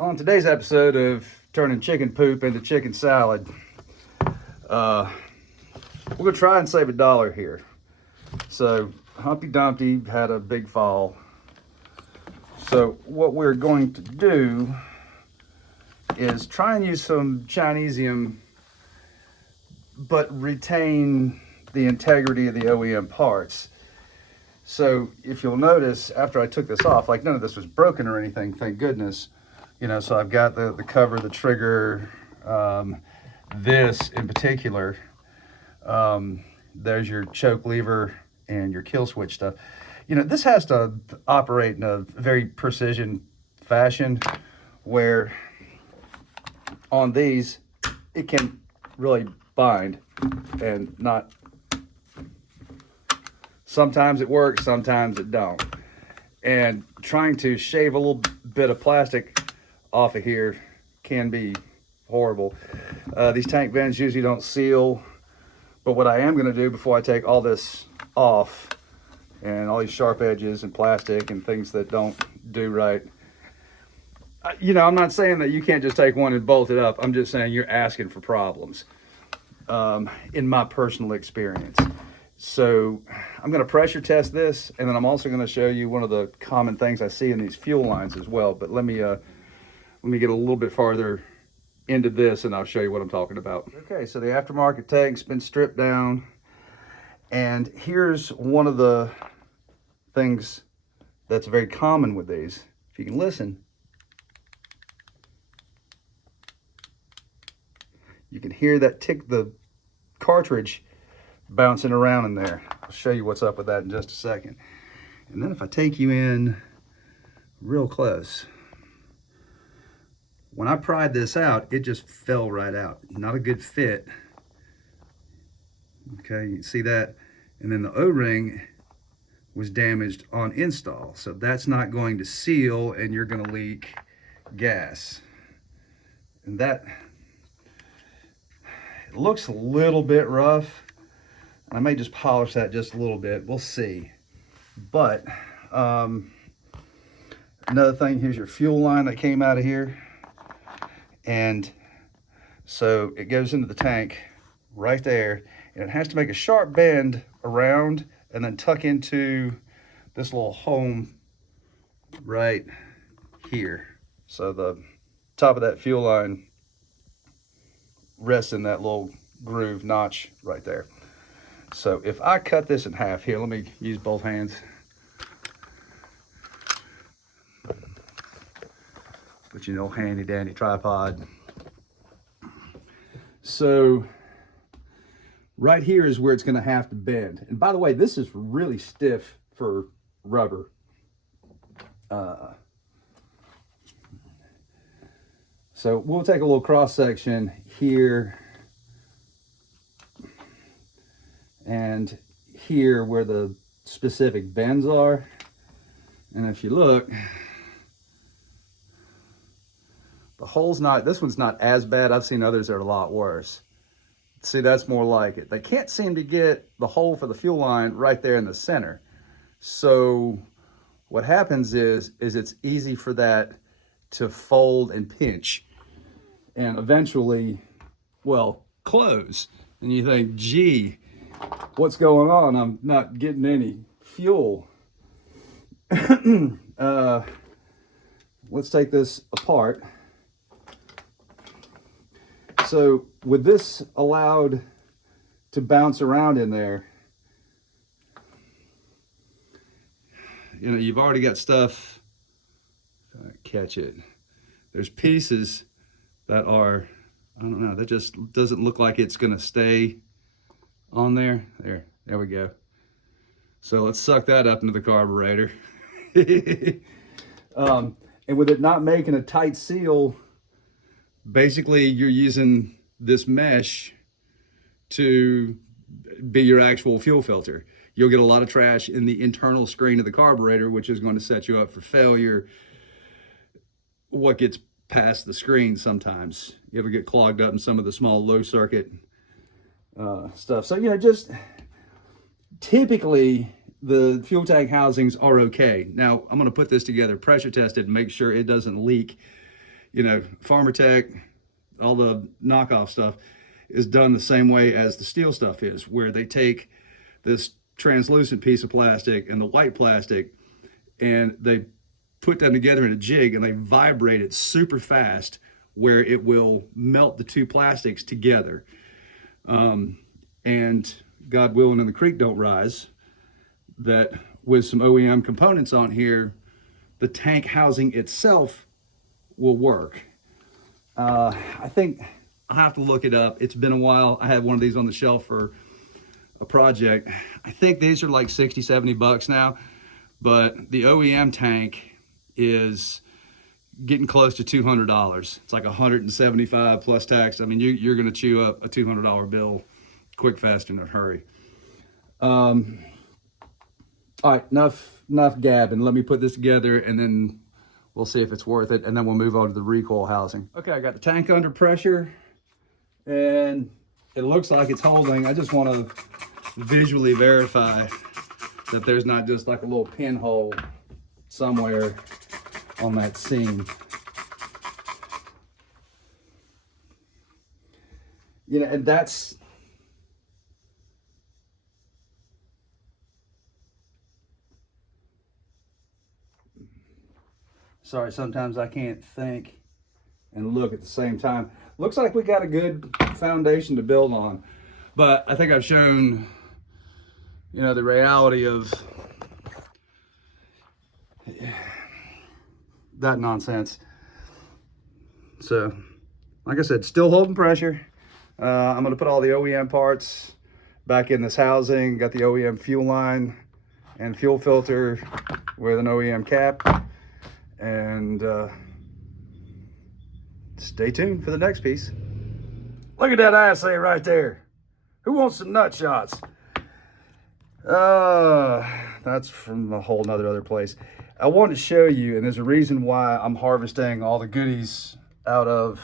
On today's episode of turning chicken poop into chicken salad, we're gonna try and save $1 here. So Humpty Dumpty had a big fall. So what we're going to do is try and use some Chinesium, but retain the integrity of the OEM parts. So if you'll notice, after I took this off, like none of this was broken or anything, thank goodness. You know, so I've got the cover, the trigger, this in particular. There's your choke lever and your kill switch stuff. You know, this has to operate in a very precision fashion where on these, it can really bind and not. Sometimes it works, sometimes it don't. And trying to shave a little bit of plastic off of here can be horrible. These tank vents usually don't seal, but what I am gonna do before I take all this off and all these sharp edges and plastic and things that don't do right, you know, I'm not saying that you can't just take one and bolt it up. I'm just saying you're asking for problems, in my personal experience. So I'm going to pressure test this, and then I'm also going to show you one of the common things I see in these fuel lines as well. But let me get a little bit farther into this, and I'll show you what I'm talking about. Okay, so the aftermarket tank's been stripped down, and here's one of the things that's very common with these. If you can listen, you can hear that tick, the cartridge bouncing around in there. I'll show you what's up with that in just a second. And then if I take you in real close, when I pried this out, it just fell right out. Not a good fit. Okay, you can see that. And then the O-ring was damaged on install. So that's not going to seal, and you're going to leak gas. And that, it looks a little bit rough. I may just polish that just a little bit. We'll see. But another thing, here's your fuel line that came out of here. And so it goes into the tank right there. And it has to make a sharp bend around and then tuck into this little home right here. So the top of that fuel line rests in that little groove notch right there. So if I cut this in half, here, let me use both hands. Put your little handy dandy tripod. So right here is where it's gonna have to bend. And by the way, this is really stiff for rubber. So we'll take a little cross section here and here where the specific bends are. And if you look, the hole's not, this one's not as bad. I've seen others that are a lot worse. See, that's more like it. They can't seem to get the hole for the fuel line right there in the center. So what happens is it's easy for that to fold and pinch and eventually, well, close. And you think, gee, what's going on? I'm not getting any fuel. Let's take this apart. So with this allowed to bounce around in there, you know, you've already got stuff, catch it. There's pieces that are, I don't know, that just doesn't look like it's gonna stay on there. There we go. So let's suck that up into the carburetor. And with it not making a tight seal, basically you're using this mesh to be your actual fuel filter. You'll get a lot of trash in the internal screen of the carburetor, which is going to set you up for failure. What gets past the screen sometimes, you ever get clogged up in some of the small low circuit stuff. So, you know, just typically the fuel tank housings are okay. Now I'm going to put this together, pressure test it, and make sure it doesn't leak. You know, Farmer Tech, all the knockoff stuff is done the same way as the steel stuff is, where they take this translucent piece of plastic and the white plastic and they put them together in a jig and they vibrate it super fast where it will melt the two plastics together. And God willing and the creek don't rise, that with some OEM components on here, the tank housing itself will work. I think I'll have to look it up. It's been a while. I had one of these on the shelf for a project. I think these are like 60, 70 bucks now, but the OEM tank is getting close to $200. It's like 175 plus tax. I mean, you're going to chew up a $200 bill quick, fast, and in a hurry. All right, enough gabbing. Let me put this together and then we'll see if it's worth it, and then we'll move on to the recoil housing. Okay, I got the tank under pressure and it looks like it's holding. I just want to visually verify that there's not just like a little pinhole somewhere on that seam. You know, and that's, sorry, sometimes I can't think and look at the same time. Looks like we got a good foundation to build on, but I think I've shown, you know, the reality of that nonsense. So, like I said, still holding pressure. I'm gonna put all the OEM parts back in this housing. Got the OEM fuel line and fuel filter with an OEM cap. And stay tuned for the next piece. Look at that assay right there. Who wants some nut shots? That's from a whole nother other place. I wanted to show you, and there's a reason why I'm harvesting all the goodies out of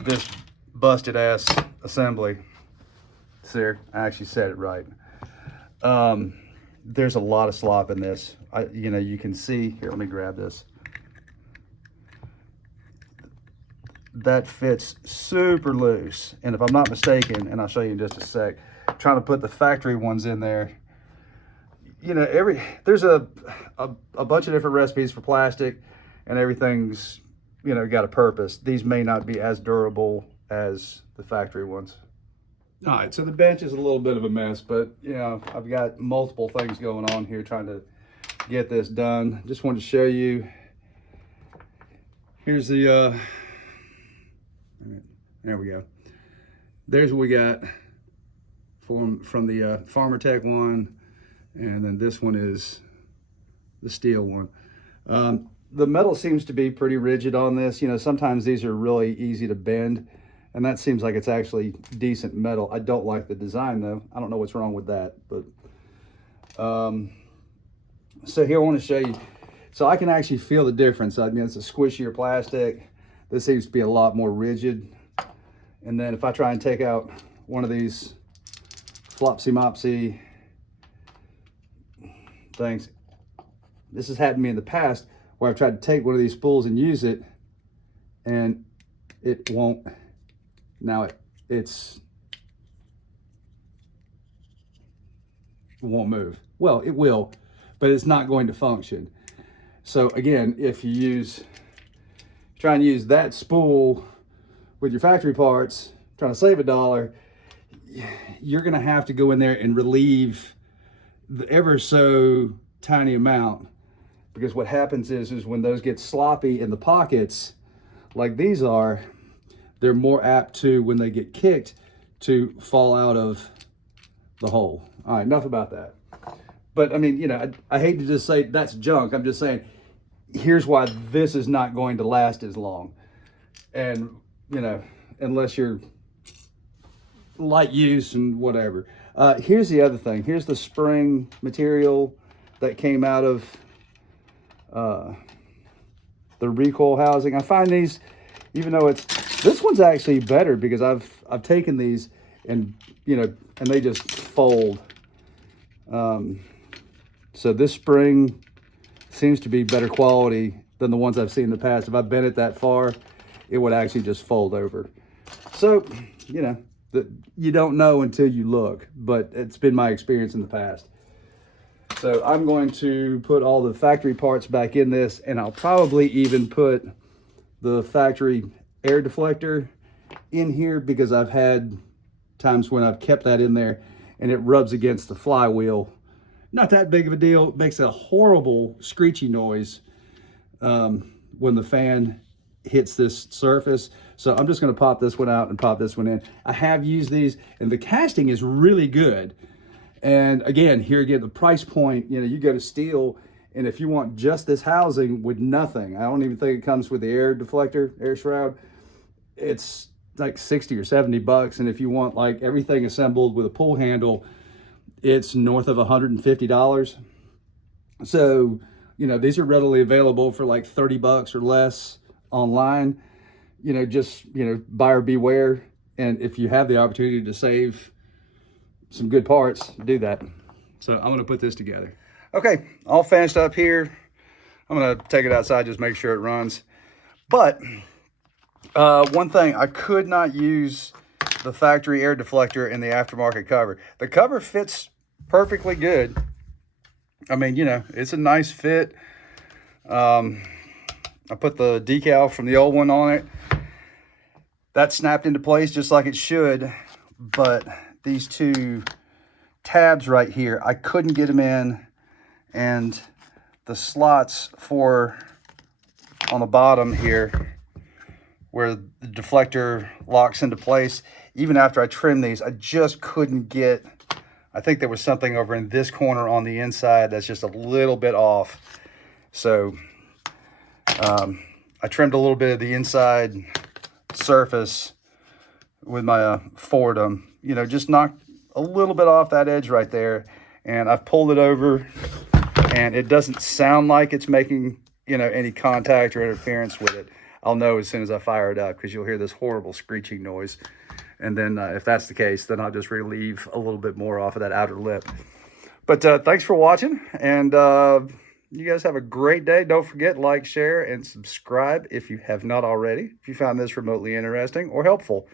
this busted ass assembly. Sir, I actually said it right. There's a lot of slop in this. You know, you can see, here, let me grab this. That fits super loose. And if I'm not mistaken, and I'll show you in just a sec, trying to put the factory ones in there, you know, there's a bunch of different recipes for plastic and everything's, you know, got a purpose. These may not be as durable as the factory ones. All right, so the bench is a little bit of a mess, but you know, I've got multiple things going on here trying to get this done. Just wanted to show you. Here's the, there we go. There's what we got from the Farmer Tech one, and then this one is the steel one. The metal seems to be pretty rigid on this. You know, sometimes these are really easy to bend, and that seems like it's actually decent metal. I don't like the design though. I don't know what's wrong with that, but so here I want to show you. So I can actually feel the difference. I mean, it's a squishier plastic. This seems to be a lot more rigid. And then if I try and take out one of these flopsy mopsy things, this has happened to me in the past where I've tried to take one of these spools and use it and it won't. Now it won't move. Well, it will, but it's not going to function. So again, if you try and use that spool with your factory parts, trying to save $1, you're gonna have to go in there and relieve the ever so tiny amount, because what happens is when those get sloppy in the pockets, like these are, they're more apt to, when they get kicked, to fall out of the hole. All right, enough about that. But I mean, you know, I hate to just say that's junk. I'm just saying, here's why this is not going to last as long. And, you know, unless you're light use and whatever. Here's the other thing. Here's the spring material that came out of the recoil housing. I find these, even though this one's actually better because I've taken these and, you know, and they just fold. So this spring seems to be better quality than the ones I've seen in the past. If I bent it that far, it would actually just fold over. So, you know, you don't know until you look, but it's been my experience in the past. So I'm going to put all the factory parts back in this, and I'll probably even put the factory air deflector in here, because I've had times when I've kept that in there and it rubs against the flywheel. Not that big of a deal. It makes a horrible screechy noise when the fan hits this surface. So I'm just going to pop this one out and pop this one in. I have used these, and the casting is really good. And again, here again, the price point, you know, you go to steel, and if you want just this housing with nothing, I don't even think it comes with the air deflector, air shroud, it's like 60 or 70 bucks. And if you want like everything assembled with a pull handle, it's north of $150. So, you know, these are readily available for like 30 bucks or less online. You know, just, you know, buyer beware. And if you have the opportunity to save some good parts, do that. So I'm gonna put this together. Okay, all finished up here. I'm gonna take it outside, just make sure it runs. But one thing, I could not use the factory air deflector in the aftermarket cover. The cover fits perfectly good. I mean, you know, it's a nice fit. I put the decal from the old one on it. That snapped into place just like it should, but these two tabs right here, I couldn't get them in, and the slots for on the bottom here where the deflector locks into place, even after I trimmed these, I just couldn't get, I think there was something over in this corner on the inside that's just a little bit off. So I trimmed a little bit of the inside surface with my Fordham, you know, just knocked a little bit off that edge right there, and I've pulled it over, and it doesn't sound like it's making, you know, any contact or interference with it. I'll know as soon as I fire it up, because you'll hear this horrible screeching noise. And then if that's the case, then I'll just relieve a little bit more off of that outer lip. But thanks for watching, and you guys have a great day. Don't forget, like, share, and subscribe if you have not already, if you found this remotely interesting or helpful.